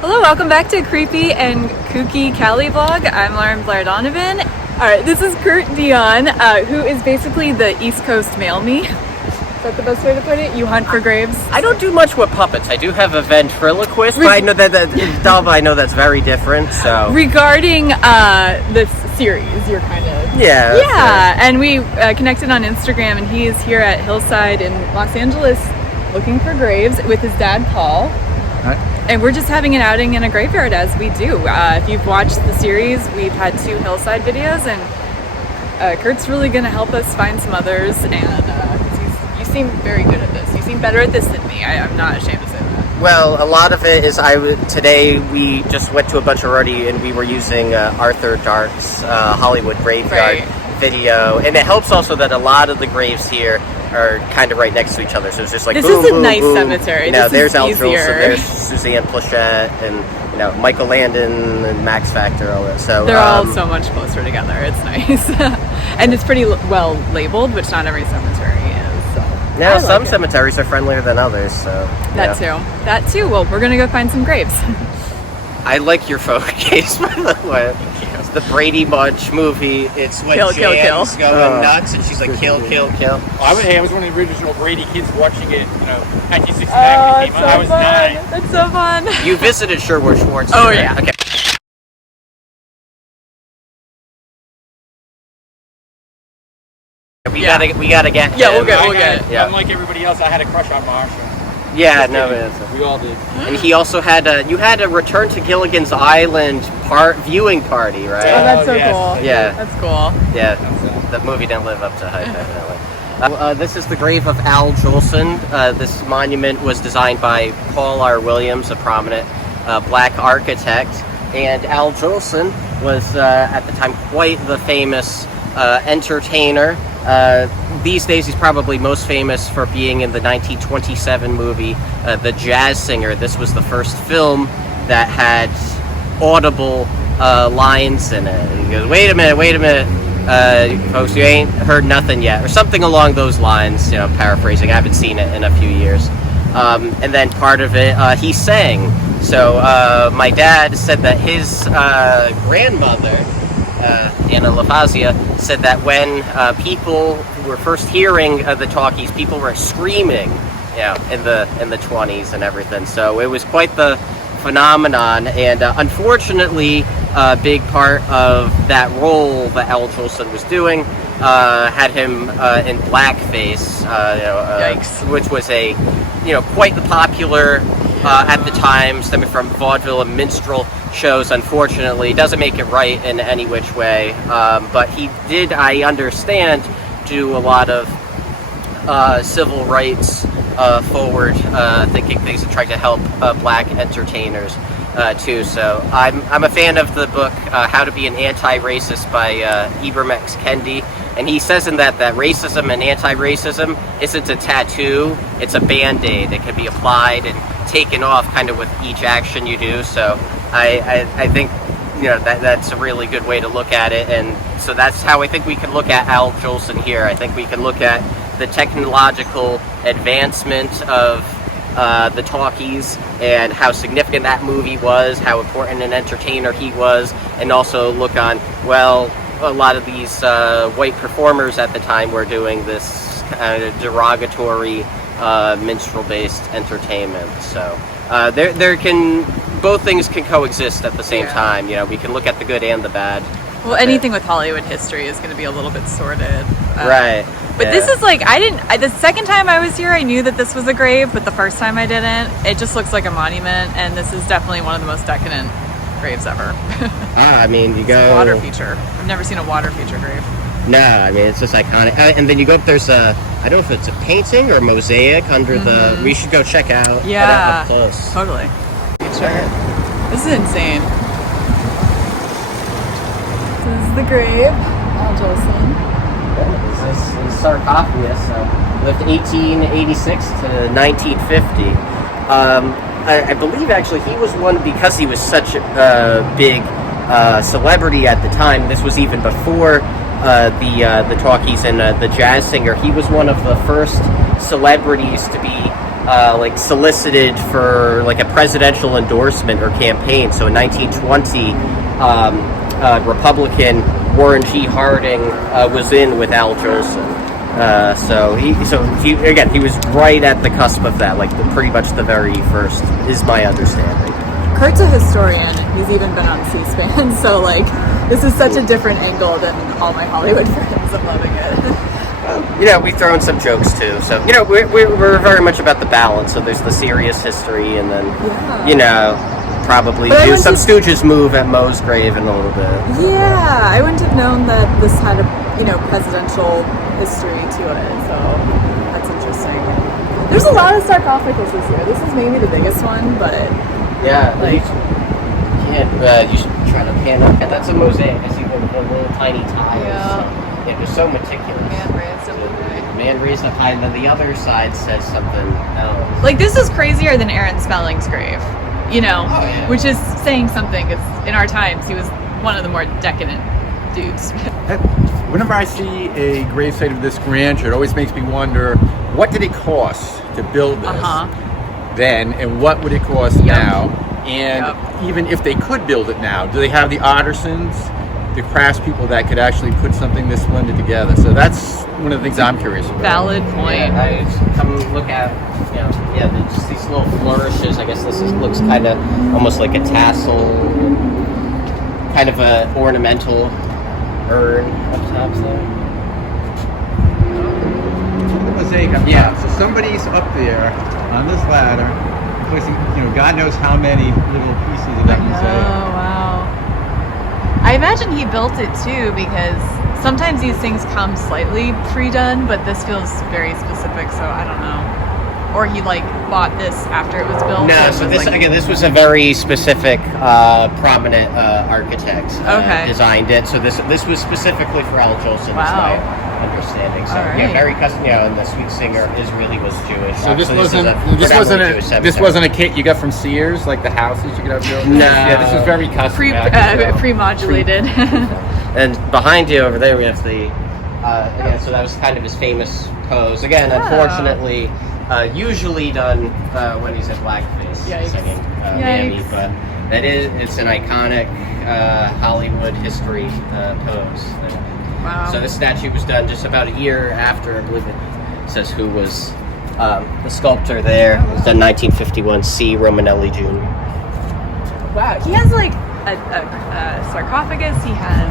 Hello, welcome back to Creepy and Kooky Cali vlog. I'm Lauren-Blair Donovan. Alright, this is Kurt Deion, who is basically the East Coast mail me. Is that the best way to put it? You hunt for graves? I don't do much with puppets. I do have a ventriloquist, but I know I know that's very different, so... Regarding this series, you're kind of... Yeah. Yeah, and we connected on Instagram, and he is here at Hillside in Los Angeles looking for graves with his dad, Paul. Hi. And we're just having an outing in a graveyard, as we do. If you've watched the series, we've had 2 Hillside videos, and Kurt's really going to help us find some others, and you seem very good at this. You seem better at this than me. I'm not ashamed to say that. Well, a lot of it is today we just went to a bunch of roadie and we were using Arthur Dark's Hollywood Graveyard video, and it helps also that a lot of the graves here are kind of right next to each other, so it's just like this boom, is a boom, nice boom. cemetery. You know, this there's Al is Jolson, easier. there's Suzanne Plachette, and Michael Landon and Max Factor, all that. So they're all so much closer together. It's nice, and it's pretty well labeled, which not every cemetery is. So now some cemeteries are friendlier than others. So that too. Well, we're gonna go find some graves. I like your photo case, by the way. It's the Brady Bunch movie. It's when Jan's going nuts, and she's like, kill, kill, kill. I was one of the original Brady kids watching it, 1969 Oh, when it came out. I was 9. That's so fun. You visited Sherwood Schwartz. Oh, right? yeah. Okay. We gotta get. Yeah, we'll him. get it. Yeah. Unlike everybody else, I had a crush on Marshall. Yeah, Just no, kidding. We all did. and he also had a Return to Gilligan's Island viewing party, right? Oh, that's so yes. cool. Yeah. That's cool. Yeah, the movie didn't live up to hype, definitely. This is the grave of Al Jolson. This monument was designed by Paul R. Williams, a prominent black architect. And Al Jolson was, at the time, quite the famous entertainer. These days, he's probably most famous for being in the 1927 movie, The Jazz Singer. This was the first film that had audible lines in it. And he goes, wait a minute, folks, you ain't heard nothing yet, or something along those lines, paraphrasing. I haven't seen it in a few years. And then part of it, he sang. So my dad said that his grandmother, Anna LaFazia, said that when people were first hearing the talkies, people were screaming, in the 20s and everything. So it was quite the phenomenon, and unfortunately, a big part of that role that Al Jolson was doing had him in blackface, which was quite the popular at the time, stemming from vaudeville and minstrel shows. Unfortunately, doesn't make it right in any which way, but he did, I understand, do a lot of civil rights forward thinking things and try to help black entertainers too. So I'm a fan of the book How to Be an Anti-Racist by Ibram X. Kendi, and he says in that racism and anti-racism isn't a tattoo, it's a band-aid that can be applied and taken off kind of with each action you do. So I think that's a really good way to look at it, and so that's how I think we can look at Al Jolson here. I think we can look at the technological advancement of the talkies and how significant that movie was, how important an entertainer he was, and also look on, a lot of these white performers at the time were doing this kind of derogatory minstrel-based entertainment. So both things can coexist at the same time. We can look at the good and the bad. Well, anything with Hollywood history is going to be a little bit sordid. Right. But this is the second time I was here, I knew that this was a grave, but the first time I didn't. It just looks like a monument, and this is definitely one of the most decadent graves ever. You go... Water feature. I've never seen a water feature grave. No, it's just iconic. And then you go up, there's I don't know if it's a painting or mosaic under the... We should go check out. Yeah, up close. Totally. This is insane. This is the grave, Al Jolson. This is sarcophagus, lived 1886 to 1950. I believe actually he was one, because he was such a big celebrity at the time. This was even before the talkies and the jazz singer. He was one of the first celebrities to be like solicited for like a presidential endorsement or campaign. So in 1920, Republican Warren G. Harding was in with Al Jolson. So he was right at the cusp of that, like pretty much the very first, is my understanding. Kurt's a historian, and he's even been on C-SPAN, so like this is such a different angle than all my Hollywood friends. I'm loving it. We've thrown some jokes too, so we're very much about the balance. So there's the serious history, and then probably do some Stooges move at Moe's grave in a little bit. Yeah, I wouldn't have known that this had a presidential history to it, so that's interesting. There's a lot of sarcophagus this year. This is maybe the biggest one, but yeah, you should try to pan up. And that's a mosaic. I see the little tiny tiles. Yeah. They're so meticulous. Man raised up high, and then the other side says something else. Like, this is crazier than Aaron Spelling's grave, which is saying something, because in our times he was one of the more decadent dudes. Whenever I see a gravesite of this grandeur, it always makes me wonder, what did it cost to build this then, and what would it cost now? And even if they could build it now, do they have the artisans, the craftspeople that could actually put something this splendid together? So that's one of the things I'm curious about. Valid point. Yeah, I just come look at, just these little flourishes. I guess looks kind of almost like a tassel, kind of a ornamental urn up top there. Mosaic up top. So somebody's up there on this ladder, placing, God knows how many little pieces of that mosaic. Oh, wow. I imagine he built it too, because sometimes these things come slightly pre-done, but this feels very specific, so I don't know. Or he bought this after it was built. No, so this was a very specific, prominent architect designed it. So this was specifically for Al Jolson, is my understanding. So very custom. And the sweet singer was Jewish. So this wasn't a kit you got from Sears, like the houses you could have built. No, this was very custom. Pre-modulated. And behind you over there we have the so that was kind of his famous pose. Again, unfortunately. Usually done when he's in blackface singing Mammy, but it's an iconic Hollywood history pose. Wow. So this statue was done just about a year after, I believe it says who was the sculptor there. It was done 1951, C. Romanelli Jr. Wow, he has a sarcophagus, he has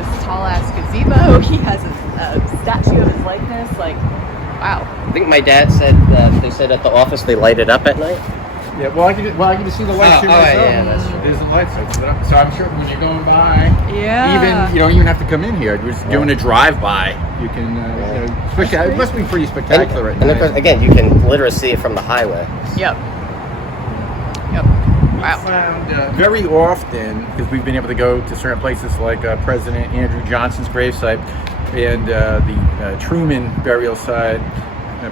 this tall ass gazebo, he has a statue of his likeness, wow. I think my dad said they said at the office they light it up at night. Yeah, well, I get to see the lights here myself. Yeah, that's true. There's the lights, so I'm sure when you're going by, even you don't even have to come in here. Just doing a drive-by, you can. It must be pretty spectacular. And of course, again, you can literally see it from the highway. Yep. Wow. Found very often, because we've been able to go to certain places like President Andrew Johnson's gravesite and the Truman burial site,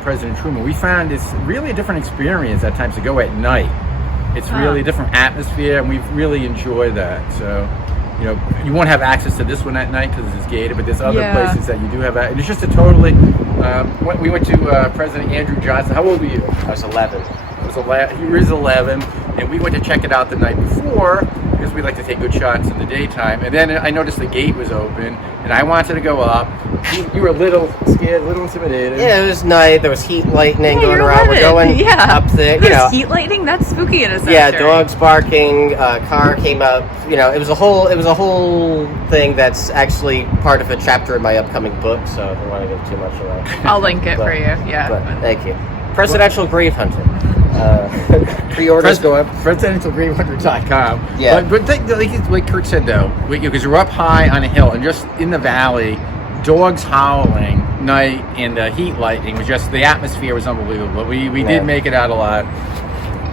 President Truman, we found it's really a different experience at times to go at night. It's really a different atmosphere, and we've really enjoyed that. So, you won't have access to this one at night because it's gated, but there's other places that you do have. And it's just a totally. We went to President Andrew Johnson. How old were you? I was 11. He was 11, and we went to check it out the night before because we like to take good shots in the daytime. And then I noticed the gate was open, and I wanted to go up. You were a little scared, a little intimidated. Yeah, it was night. There was heat lightning going around. We're going up there. There's heat lightning? That's spooky in a sense. Yeah, dogs barking. Car came up. It was a whole thing that's actually part of a chapter in my upcoming book. So I don't want to give too much away. I'll link it for you. Yeah. Thank you. Presidential grave hunting. Pre-orders go up. Presidentialgravehunter.com. Yeah. But like Kurt said, though, because you're up high on a hill and just in the valley, dogs howling, night, and the heat lightning was just, the atmosphere was unbelievable. We did make it out alive.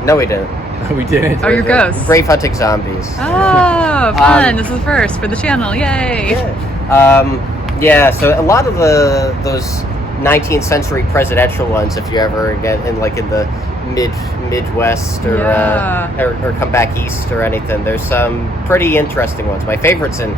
No, we didn't. We didn't. Oh, your ghosts. Grave hunting zombies. Oh, fun. This is first for the channel. Yay. Yeah. So a lot of those 19th century presidential ones, if you ever get in the Midwest or come back east or anything, there's some pretty interesting ones. My favorite's in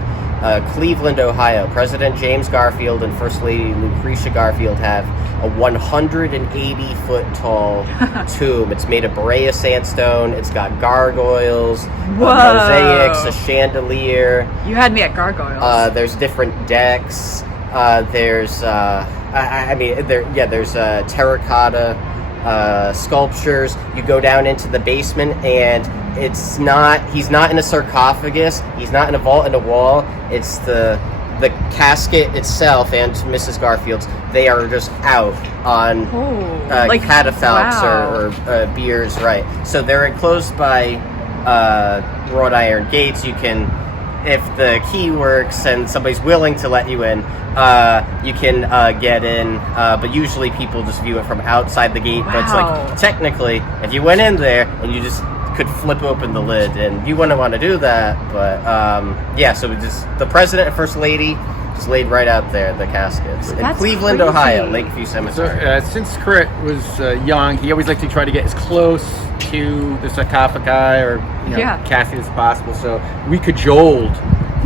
Cleveland, Ohio. President James Garfield and First Lady Lucretia Garfield have a 180-foot tall tomb. It's made of Berea sandstone. It's got gargoyles, mosaics, a chandelier. You had me at gargoyles. There's different decks. There's terracotta sculptures. You go down into the basement, and he's not in a sarcophagus. He's not in a vault in a wall. It's the casket itself and Mrs. Garfield's. They are just out on catafalques or biers, right? So they're enclosed by wrought iron gates. You can, if the key works and somebody's willing to let you in, you can get in, but usually people just view it from outside the gate. But it's like, technically, if you went in there and you just could flip open the lid, and you wouldn't want to do that, but so the president and first lady just laid right out there, the caskets. In Cleveland, crazy. Ohio, Lakeview Cemetery. So, since Kurt was young, he always liked to try to get as close to the sarcophagi or casket as possible. So we cajoled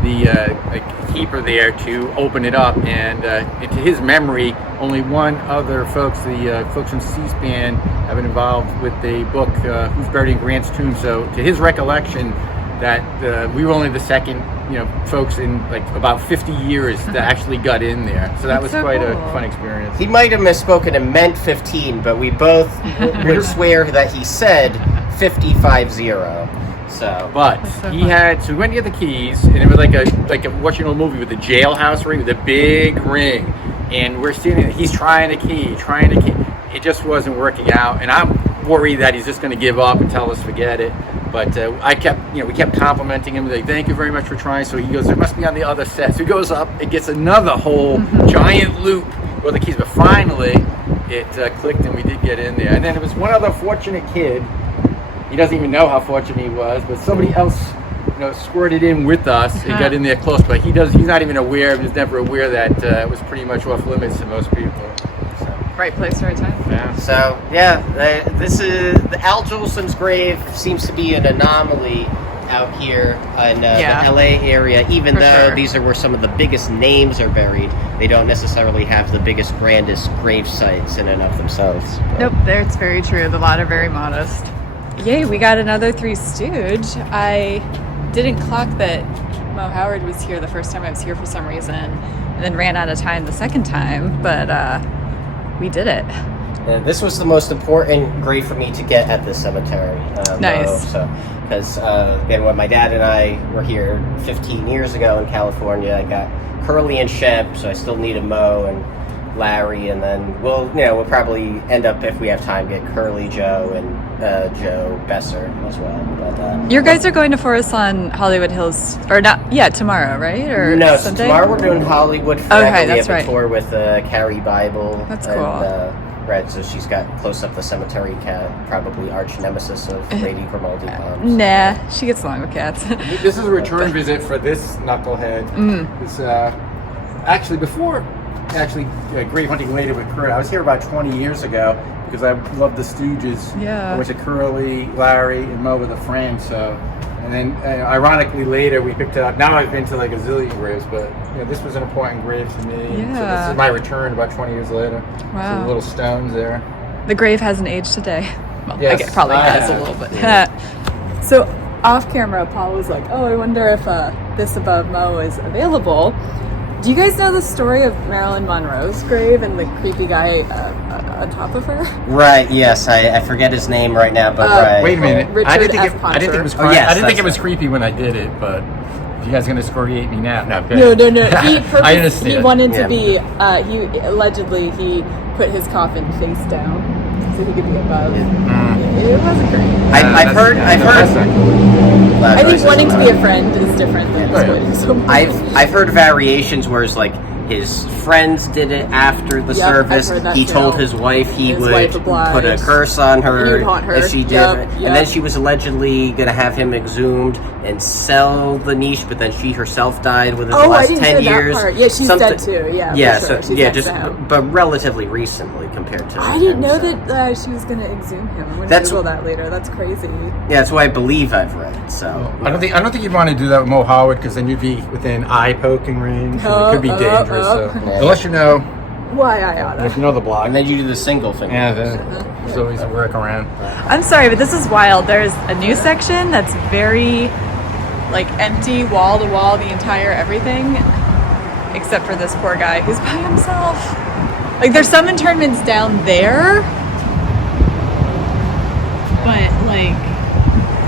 the keeper there to open it up, and to his memory, only one other folks, the folks from C-SPAN, have been involved with the book Who's Buried in Grant's Tomb. So to his recollection, that we were only the second folks in like about 50 years that actually got in there. So that was quite a fun experience. He might have misspoken and meant 15, but we both would swear that he said 50-50. So, but he had, so we went to get the keys, and it was like a watching a movie with a jailhouse ring with a big ring, and we're sitting there, he's trying the key. It just wasn't working out, and I'm worried that he's just going to give up and tell us forget it. But we kept complimenting him, like, thank you very much for trying. So he goes, it must be on the other set. So he goes up, it gets another whole giant loop with the keys, but finally it clicked and we did get in there. And then there was one other fortunate kid. He doesn't even know how fortunate he was, but somebody else, squirted in with us and got in there close. But he's not even aware. He was never aware that it was pretty much off limits to most people. So. Right place, right time. Yeah. So this is Al Jolson's grave. Seems to be an anomaly out here in the LA area. Even though these are where some of the biggest names are buried, they don't necessarily have the biggest, grandest grave sites in and of themselves. But. Nope, it's very true. The lot are very modest. Yay, we got another Three Stooge. I didn't clock that Mo Howard was here the first time I was here for some reason, and then ran out of time the second time, but we did it. This was the most important grave for me to get at this cemetery. Nice. Because when my dad and I were here 15 years ago in California, I got Curly and Shep, so I still need a Mo and Larry, and then we'll probably end up, if we have time, get Curly Joe and Joe Besser as well. But, you guys are going to Forest on Hollywood Hills, or not? Yeah, tomorrow, right? Or no, Sunday? So tomorrow we're doing Hollywood Forever. Okay, we that's have right. a tour with Carrie Bible. That's and, cool. Right, so she's got Close Up the Cemetery cat, probably arch nemesis of Lady Grimaldi Palms. Nah, she gets along with cats. This is a return visit for this knucklehead. It's actually before grave hunting later with Kurt. I was here about 20 years ago because I loved the Strooges. Yeah. I went to Curly, Larry, and Mo with a friend. So, and then ironically later we picked it up. Now I've been to like a zillion graves, but this was an important grave to me. Yeah. So this is my return about 20 years later. Wow. Some little stones there. The grave hasn't aged today. Well, Yes, it probably has a little bit. So off camera, Paul was like, "Oh, I wonder if this above Mo is available." Do you guys know the story of Marilyn Monroe's grave and the creepy guy on top of her? Right. Yes, I forget his name right now, but right. Wait a minute. Richard I didn't think F. it was. Oh, yes, I didn't think that's it was right. creepy when I did it, but if you guys are gonna excoriate me now, no. No. He I understand. He wanted to Yeah. be. He allegedly put his coffin face down so he could be above. It wasn't great. I've heard. I I think wanting to be a friend is different than exploiting someone. I've heard variations where it's like his friends did it after the service. I've heard that He too. told his wife he His would wife obliged. put a curse on her, He would haunt her. if she did. Yep. And then she was allegedly going to have him exhumed and sell the niche, but then she herself died within the I last didn't 10 hear years. that part. Yeah, she's dead too. Yeah, Yeah, for sure. so She's yeah, next just to him. but relatively recently compared compared to. I didn't know so. that she was going to exhume him. I'm going to That's- Google that later. That's crazy. Yeah, that's what I believe I've read. So I don't think you'd want to do that with Mo Howard because then you'd be within eye poking range. And it could be dangerous. So. Yeah. Unless you know, Why I oughta. if you know the block. and then you do the single finger. Yeah, there's always a workaround. I'm sorry, but this is wild. There's a new section that's very, like, empty, wall to wall, the entire everything, except for this poor guy who's by himself. Like, there's some internments down there, but, like,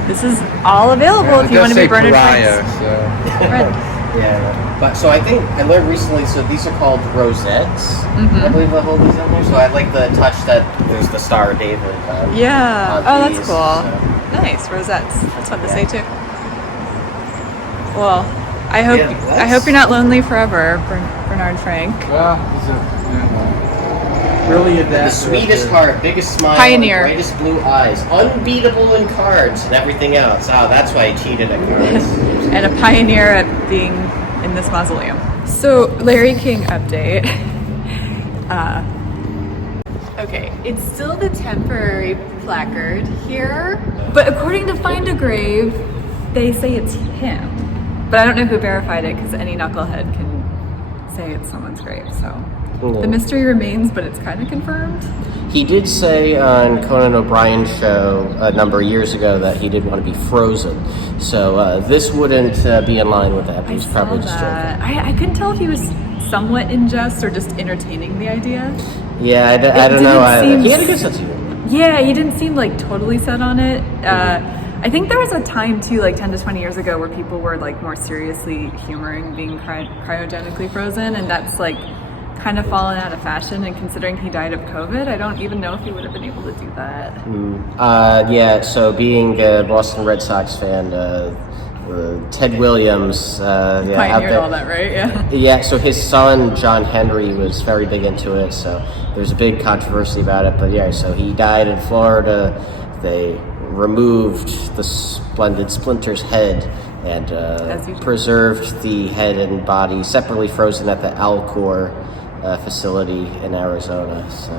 this is all available if you want to be Bernard pariah, Frank's so. friend. Yeah, but so I think I learned recently. So these are called rosettes. I believe they'll hold these in there. So I like the touch that there's the Star of David. Yeah. on Oh, these, that's cool. so. Nice rosettes. That's fun to say too. Well, I hope Yeah, I hope you're not lonely forever, Bernard Frank. Well, he's really The sweetest heart, biggest smile, Pioneer. brightest blue eyes, unbeatable in cards and everything else. Oh, that's why he cheated at cards. And a pioneer at being in this mausoleum. So, Larry King update. Okay, it's still the temporary placard here, but according to Find a Grave, they say it's him. But I don't know who verified it because any knucklehead can say it's someone's grave, so. The mystery remains, but it's kind of confirmed. He did say on Conan O'Brien's show a number of years ago that he didn't want to be frozen. So this wouldn't be in line with that. But he's probably just joking. I couldn't tell if he was somewhat in jest or just entertaining the idea. Yeah, I don't didn't know either. seem- He had a good sense of humor. Yeah, he didn't seem like totally set on it. I think there was a time too, like 10 to 20 years ago, where people were like more seriously humoring being cryogenically frozen, and that's like kind of fallen out of fashion. And considering he died of COVID, I don't even know if he would have been able to do that. Yeah, so being a Boston Red Sox fan, Ted Williams, Pioneered out there. all that, right? Yeah. Yeah, so his son, John Henry, was very big into it, so there's a big controversy about it. But yeah, so he died in Florida. They removed the splendid Splinter's head and preserved the head and body separately frozen at the Alcor facility in Arizona. So,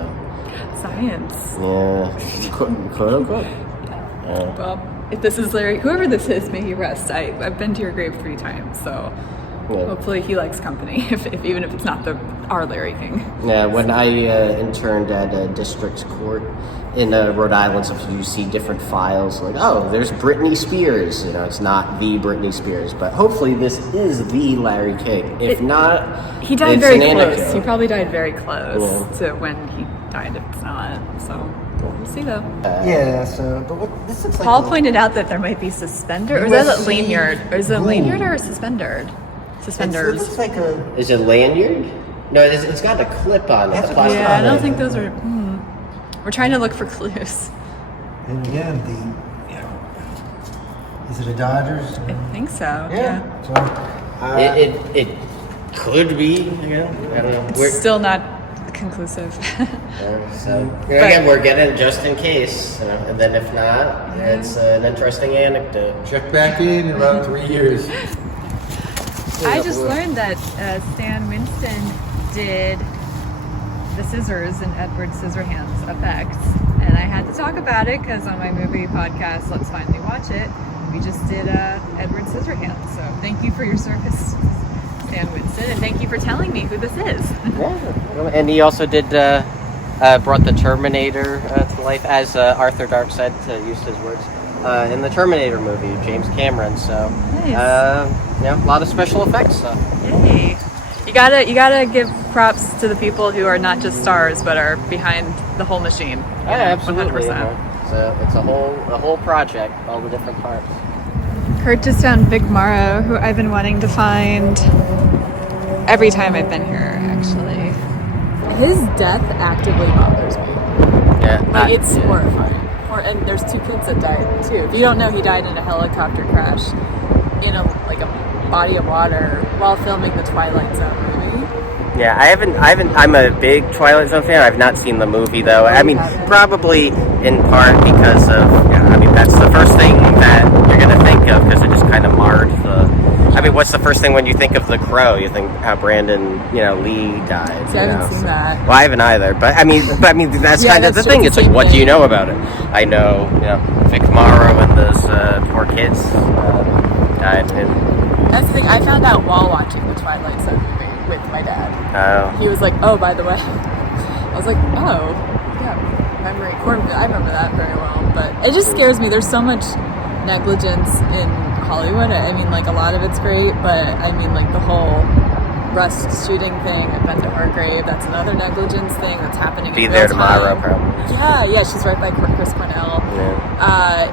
Science. yeah, quote unquote. Well, if this is Larry, whoever this is, may he rest. I've been to your grave 3 times, so Yeah. hopefully he likes company, if even if it's not our Larry King. Yeah, when I interned at a district court in Rhode Island, sometimes you see different files like, oh, there's Britney Spears. You know, it's not the Britney Spears, but hopefully this is the Larry King. If not, He died it's very an close. anecdote. He probably died very close to when he died, if it's not. So we'll see though. Yeah, so, but what, this looks like Paul pointed out that there might be suspender, or is that a lanyard? Or is it a lanyard or a suspendered? It Suspenders. looks like a, Is it lanyard? No, it's got a clip on it. That's the what- plastic Yeah, I on don't it. think those are. We're trying to look for clues. and again, is it a Dodgers? I think so. Yeah. So, It could be. I don't know. We're, Still not conclusive. so again, we're getting just in case, and then if not, it's an interesting anecdote. Check back in about 3 years. I just learned that Stan Winston did the scissors in Edward Scissorhands effects, and I had to talk about it because on my movie podcast, Let's Finally Watch It, we just did Edward Scissorhands. So thank you for your service, Stan Winston, and thank you for telling me who this is. Yeah, and he also did brought the Terminator to life, as Arthur Dark said, to use his words, in the Terminator movie, James Cameron. So, Nice. a lot of special effects stuff. Yay! You gotta give props to the people who are not just stars but are behind the whole machine. Yeah, absolutely. 100%. It's a whole project, all the different parts. Kurt just found Big Morrow, who I've been wanting to find every time I've been here, actually. His death actively bothers me. Yeah, Like, it's horrifying. And there's 2 kids that died, too. If you don't know, he died in a helicopter crash in a body of water while filming the Twilight Zone movie. Yeah, I haven't. I'm a big Twilight Zone fan. I've not seen the movie though. I mean, probably in part because of. Yeah, I mean, that's the first thing that you're gonna think of because it just kind of marred the. I mean, what's the first thing when you think of The Crow? You think how Brandon, Lee died. See, I haven't seen that. Well, I haven't either. But I mean, that's Yeah, kind of the that's thing. true. It's like, what do you know about it? I know, Vic Morrow and those poor kids died. That's the thing. I found out while watching the Twilight Zone movie with my dad. Oh. He was like, "Oh, by the way," I was like, "Oh, yeah, memory cornfield. I remember that very well." But it just scares me. There's so much negligence in Hollywood. I mean, like, a lot of it's great, but I mean, like, the whole Rust shooting thing at Benton Hargrave, that's another negligence thing that's happening. Be in there real time. tomorrow, probably. Yeah, she's right by Chris Cornell. Yeah.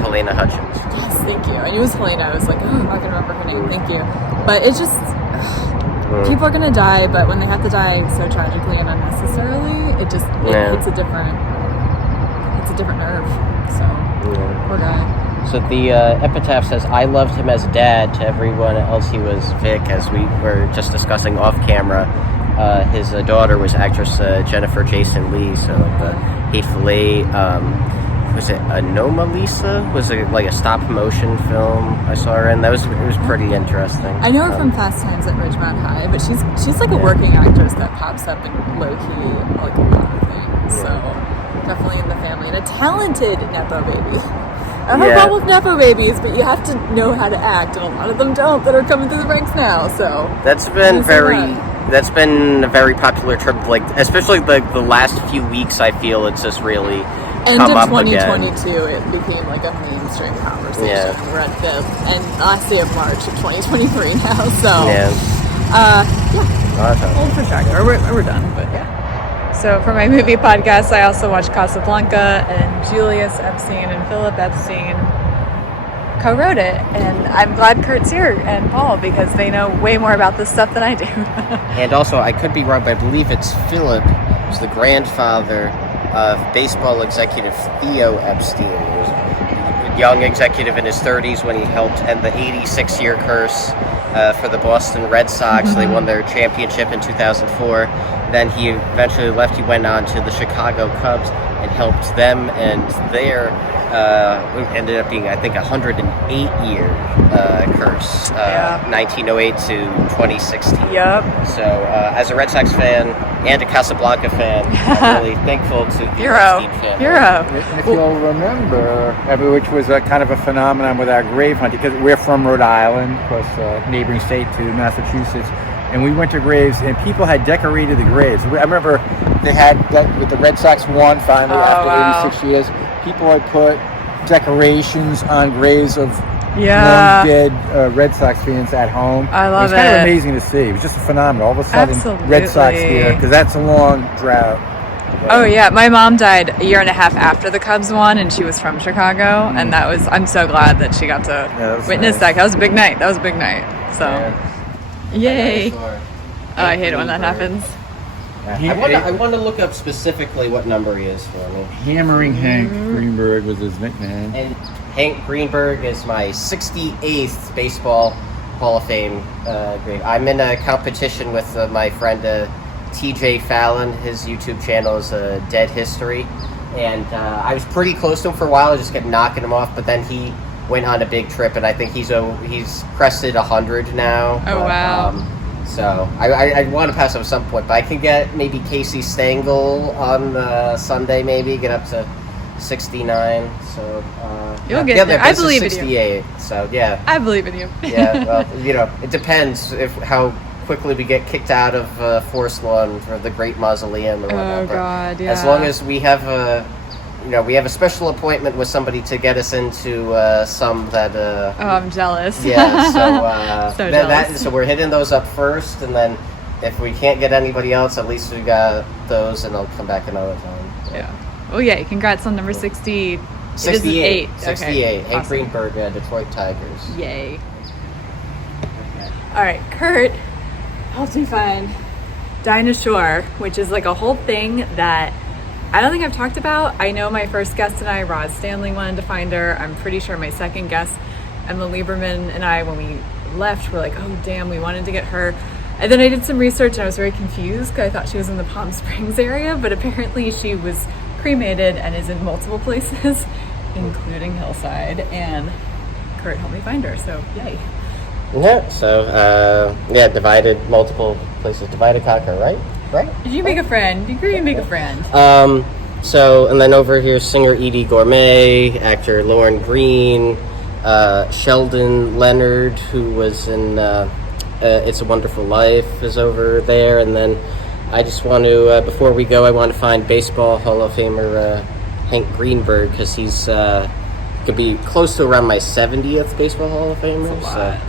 Helena Hutchins. Yes, thank you. I knew it was Helena. I was like, oh, I'm not gonna remember her name. Thank you. But it's just people are gonna die, but when they have to die so tragically and unnecessarily, it hits a different nerve. So poor guy. So the epitaph says, "I loved him as dad." To everyone else, he was Vic, as we were just discussing off camera. His daughter was actress Jennifer Jason Leigh. So like the Hateful Eight. Was it Anomalisa? Was it like a stop motion film I saw her in? It was pretty interesting. I know her from Fast Times at Ridgemont High, but she's like a working actress that pops up in low key like a lot of things. So definitely in the family, and a talented nepo baby. I have a problem with nepo babies, but you have to know how to act, and a lot of them don't that are coming through the ranks now. So that's been a very popular trip, like especially like the last few weeks. I feel it's just really end of come up 2022 again. It became like a mainstream conversation. Yeah. We're at the last day of March of 2023 now, so hold for track. We're done, but yeah. So for my movie podcast, I also watched Casablanca, and Julius Epstein and Phillip Epstein co-wrote it, and I'm glad Kurt's here and Paul because they know way more about this stuff than I do. And also, I could be wrong, but I believe it's Phillip, who's the grandfather of baseball executive Theo Epstein. He was a young executive in his 30s when he helped end the 86-year curse for the Boston Red Sox. They won their championship in 2004. Then he eventually left. He went on to the Chicago Cubs and helped them, and there ended up being, I think, 108-year curse, 1908 to 2016. Yep. So, as a Red Sox fan and a Casablanca fan, I'm really thankful to the Hero. Epstein family. And if you'll remember, which was a kind of a phenomenon with our grave hunting, because we're from Rhode Island, of course, neighboring state to Massachusetts, and we went to graves, and people had decorated the graves. I remember they had, with the Red Sox won finally after 86 years, people had put decorations on graves of long dead Red Sox fans at home. I love it. It was kind of amazing to see. It was just a phenomenon. All of a sudden, Red Sox here, because that's a long drought. Oh yeah, my mom died a year and a half after the Cubs won, and she was from Chicago, and I'm so glad that she got to witness that. That was a big night. So, yay! Oh, I hate it when that happens. I want to look up specifically what number he is for me. Hammering Hank Greenberg was his nickname. And Hank Greenberg is my 68th baseball Hall of Fame grade. I'm in a competition with my friend TJ Fallon. His YouTube channel is Dead History. And I was pretty close to him for a while. I just kept knocking him off. But then he went on a big trip, and I think he's crested 100 now. Oh, but, wow. So I want to pass up at some point, but I can get maybe Casey Stengel on Sunday, maybe get up to 69. So you'll get there. I believe in you. 68. So yeah, I believe in you. Yeah, well, it depends how quickly we get kicked out of Forest Lawn for the Great Mausoleum or whatnot. Oh God, yeah. As long as we have a special appointment with somebody to get us into some that. Oh, I'm jealous. Yeah, so so jealous. So we're hitting those up first, and then if we can't get anybody else, at least we got those, and I'll come back another time. Yeah. Well, yeah. Congrats on number 60. 68. 68. Okay. Hank Greenberg, Detroit Tigers. Yay. Okay. All right, Kurt helped me find Dinah Shore, which is like a whole thing that I don't think I've talked about. I know my first guest and I, Rod Stanley, wanted to find her. I'm pretty sure my second guest, Emma Lieberman, and I, when we left, were like, oh damn, we wanted to get her. And then I did some research and I was very confused because I thought she was in the Palm Springs area, but apparently she was cremated and is in multiple places, including Hillside, and Kurt helped me find her, so yay. Yeah, so, divided, multiple places, divided conquer, right? Did you make a friend? You agree to make a friend? So, and then over here, singer Edie Gourmet, actor Lauren Green, Sheldon Leonard, who was in It's a Wonderful Life, is over there. And then I just want to, before we go, I want to find Baseball Hall of Famer Hank Greenberg, because he's could be close to around my 70th Baseball Hall of Famer.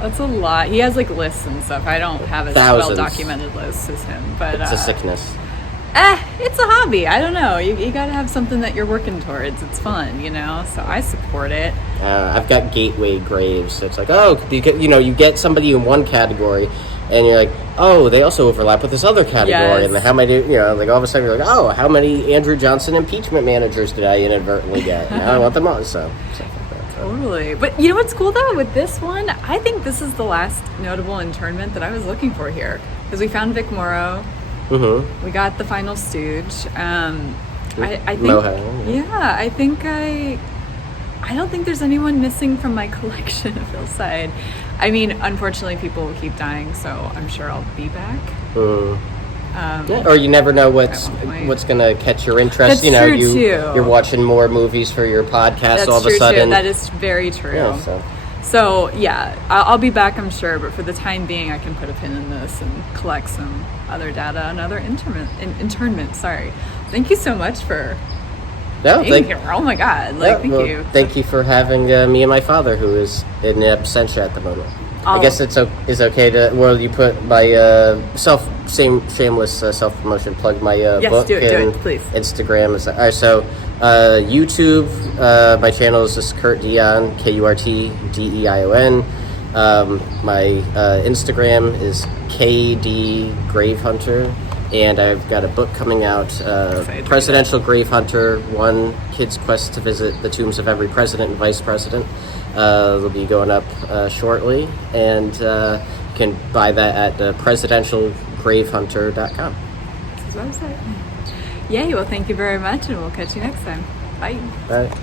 That's a lot. He has like lists and stuff. I don't have as Thousands. well-documented lists as him. But It's a sickness. It's a hobby. I don't know. You got to have something that you're working towards. It's fun, so I support it. I've got gateway graves. So it's like, you get somebody in one category, and you're like, oh, they also overlap with this other category. Yes. And then how many, like all of a sudden you're like, oh, how many Andrew Johnson impeachment managers did I inadvertently get? And I want them on, so stuff like that. Totally. But you know what's cool though with this one? I think this is the last notable internment that I was looking for here, because we found Vic Morrow. Mm-hmm. We got the final Stooge. I think. Mohan, yeah, I don't think there's anyone missing from my collection of Hillside. I mean, unfortunately, people will keep dying, so I'm sure I'll be back. Or you never know what's At one point. going to catch your interest. That's true, too. You're watching more movies for your podcast. That's all of true a sudden. too. That is very true. Yeah, So yeah, I'll be back, I'm sure. But for the time being, I can put a pin in this and collect some other data and other internment. Sorry. Thank you so much for being here. Oh my God! Thank you. Thank you for having me and my father, who is in absentia at the moment. I guess it's okay to. Well, you put my shameless self promotion. Plug my book do and it, please. Instagram. All right, so YouTube. My channel is just Kurt Deion, KurtDeion. My Instagram is KD Grave Hunter, and I've got a book coming out, Presidential Grave Hunter: One Kid's Quest to Visit the Tombs of Every President and Vice President. It'll be going up shortly, and you can buy that at presidentialgravehunter.com. That's his website. Yay! Well, thank you very much, and we'll catch you next time. Bye. All right.